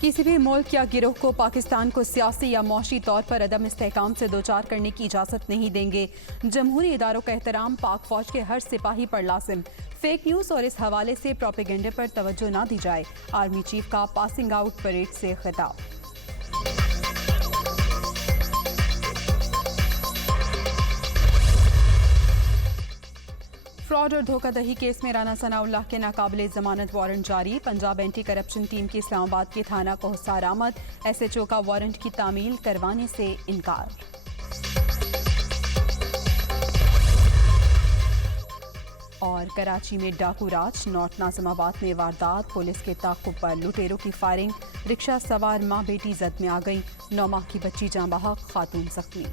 किसी भी मुल्क या गिरोह को पाकिस्तान को सियासी या मौशी तौर पर अदम इस्तेहकाम से दो चार करने की इजाज़त नहीं देंगे। जमहूरी इदारों का एहतराम पाक फौज के हर सिपाही पर लाजिम। फेक न्यूज़ और इस हवाले से प्रोपेगेंडे पर तवज्जो ना दी जाए। आर्मी चीफ का पासिंग आउट परेड से खिताब। फ्रॉड और धोखाधड़ी केस में राना सनाउल्लाह के नाकाबिले जमानत वारंट जारी। पंजाब एंटी करप्शन टीम की इस्लामाबाद के थाना कोहसार आमद। SHO का वारंट की तामील करवाने से इनकार। और कराची में डाकू राज, नॉर्थ नाजिमाबाद में वारदात। पुलिस के ताक़ुब पर लुटेरों की फायरिंग। रिक्शा सवार माँ बेटी जद में आ गई। 9 माह की बच्ची जाँ बहक, खातून जख्मी।